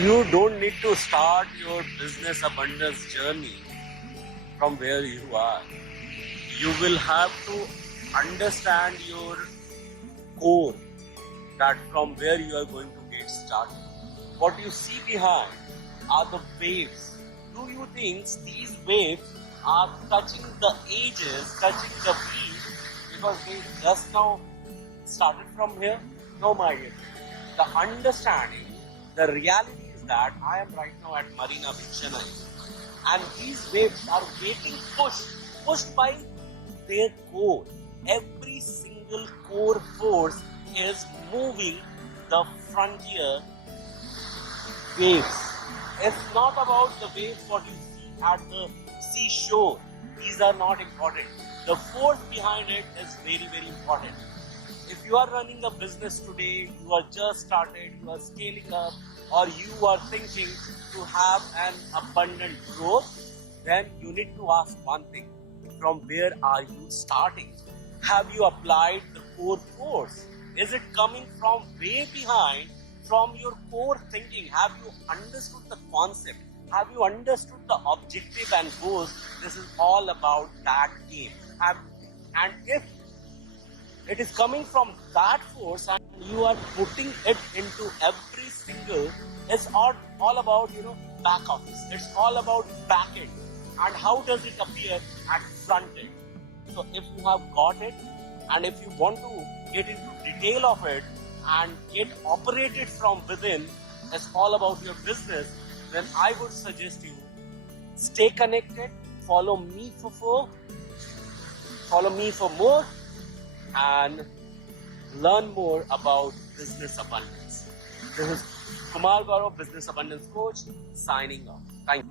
You don't need to start your business abundance journey from where you are. You will have to understand your core, that from where you are going to get started. What you see behind are the waves. Do you think these waves are touching the edges, touching the beach because they just now started from here? No, my dear. The understanding, the reality is that I am right now at Marina Beach, Chennai, and these waves are getting pushed by their core. Every single core force is moving the frontier waves. It's not about the waves what you see at the seashore. These are not important. The force behind it is very, very important. If you are running a business today, you are just started, you are scaling up, or you are thinking to have an abundant growth, then you need to ask one thing. From where are you starting? Have you applied the core force? Is it coming from way behind, from your core thinking? Have you understood the concept? Have you understood the objective and goals? This is all about that game. And if it is coming from that force and you are putting it into every single, it's all about back office, it's all about back end, and how does it appear at front end. So if you have got it, and if you want to get into detail of it and get operated from within, it's all about your business, then I would suggest you stay connected, follow me for more, and learn more about business abundance. This is Kumar Gaurav, Business Abundance Coach, signing off. Thank you.